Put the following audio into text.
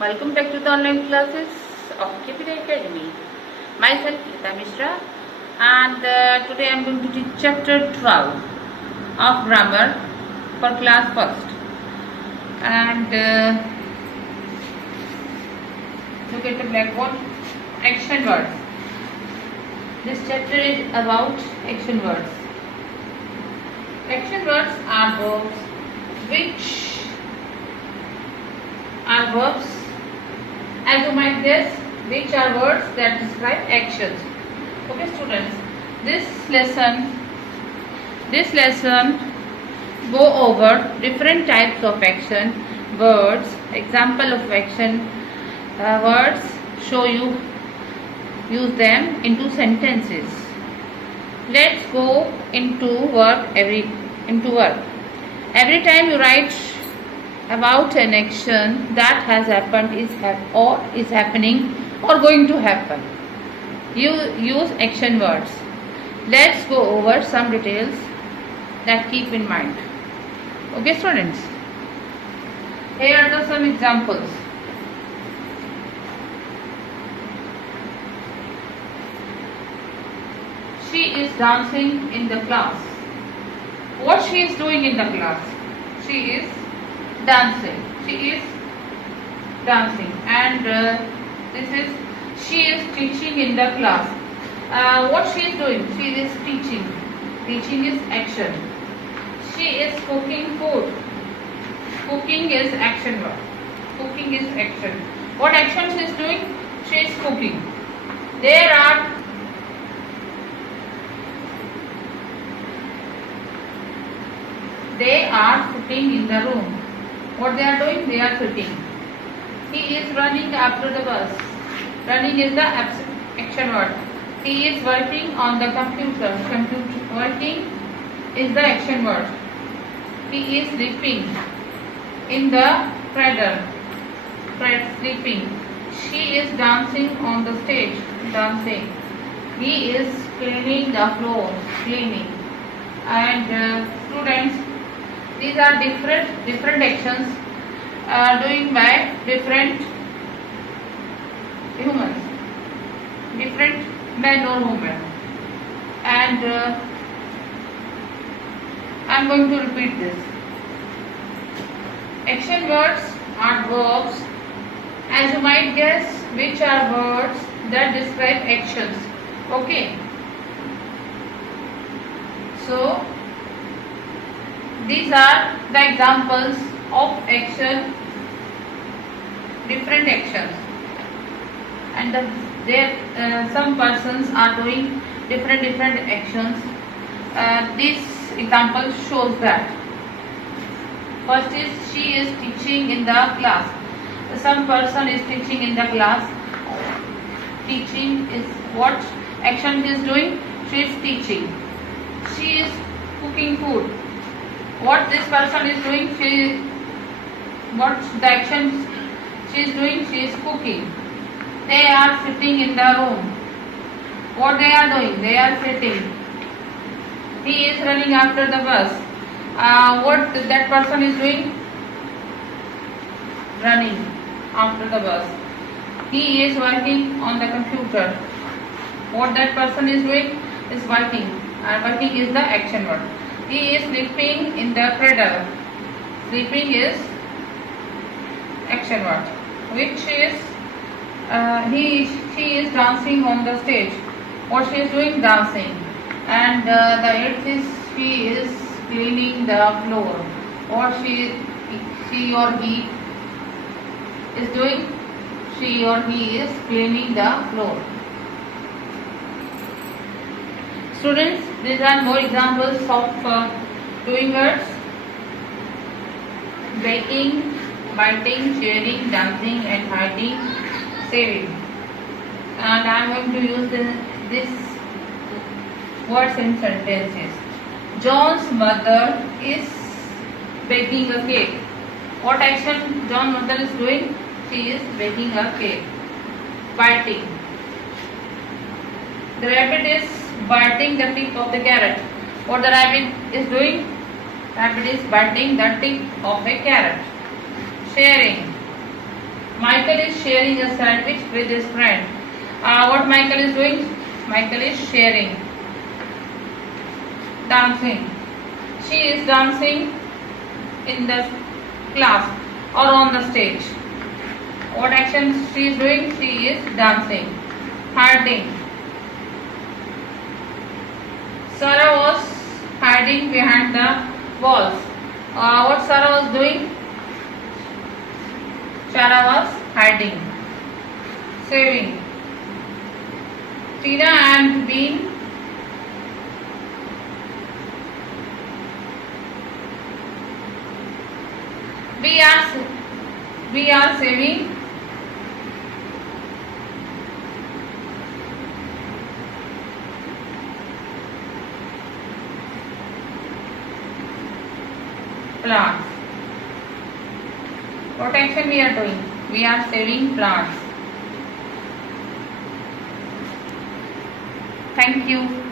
Welcome back to the online classes of KPD Academy. Myself Geeta Mishra, and today I am going to teach chapter 12 of grammar for class first. And look at the blackboard. Action words. This chapter is about action words. Action words are verbs which are verbs, as you might guess, which are words that describe actions. Okay, students, this lesson go over different types of action words, example of action words, show you use them into sentences. Let's go into work. Every time you write about an action that has happened, is happening or going to happen, you use action words. Let's go over some details that keep in mind. Okay, students, here are some examples. She is dancing in the class. What she is doing in the class? She is dancing. And this is, she is teaching in the class. What she is doing? She is teaching. Teaching is action. She is cooking food. Cooking is action verb. Cooking is action. What action she is doing? She is cooking. They are sitting in the room. What they are doing? They are sitting. He is running after the bus. Running is the action word. He is working on the computer. Working is the action word. He is sleeping in the cradle. Sleeping. She is dancing on the stage. Dancing. He is cleaning the floor. Cleaning. And students, these are different actions doing by different humans, different men or women. And I am going to repeat this. Action words are verbs, as you might guess, which are words that describe actions. Okay. So these are the examples of action, different actions, and some persons are doing different actions. This example shows that. First is, she is teaching in the class. Some person is teaching in the class. Teaching is what action she is doing? She is teaching. She is cooking food. What this person is doing? What the action she is doing? She is cooking. They are sitting in the room. What they are doing? They are sitting. He is running after the bus. What that person is doing? Running after the bus. He is working on the computer. What that person is doing? Is working. Working is the action word. He is sleeping in the cradle. Sleeping is action word. Which is she is dancing on the stage. What she is doing? Dancing. And the eighth is, she is cleaning the floor. What she or he is doing? She or he is cleaning the floor. Students, these are more examples of doing words: baking, biting, sharing, dancing, and hiding, saving. And I am going to use this words in sentences. John's mother is baking a cake. What action John's mother is doing? She is baking a cake. Biting. The rabbit is biting the tip of the carrot. What the rabbit is doing? Rabbit is biting the tip of a carrot. Sharing. Michael is sharing a sandwich with his friend. What Michael is doing? Michael is sharing. Dancing. She is dancing in the class or on the stage. What action she is doing? She is dancing. Hiding. Sarah was hiding behind the walls. What Sarah was doing? Sarah was hiding. Saving. Tina and Bean we are saving plants. What action we are doing? We are saving plants. Thank you.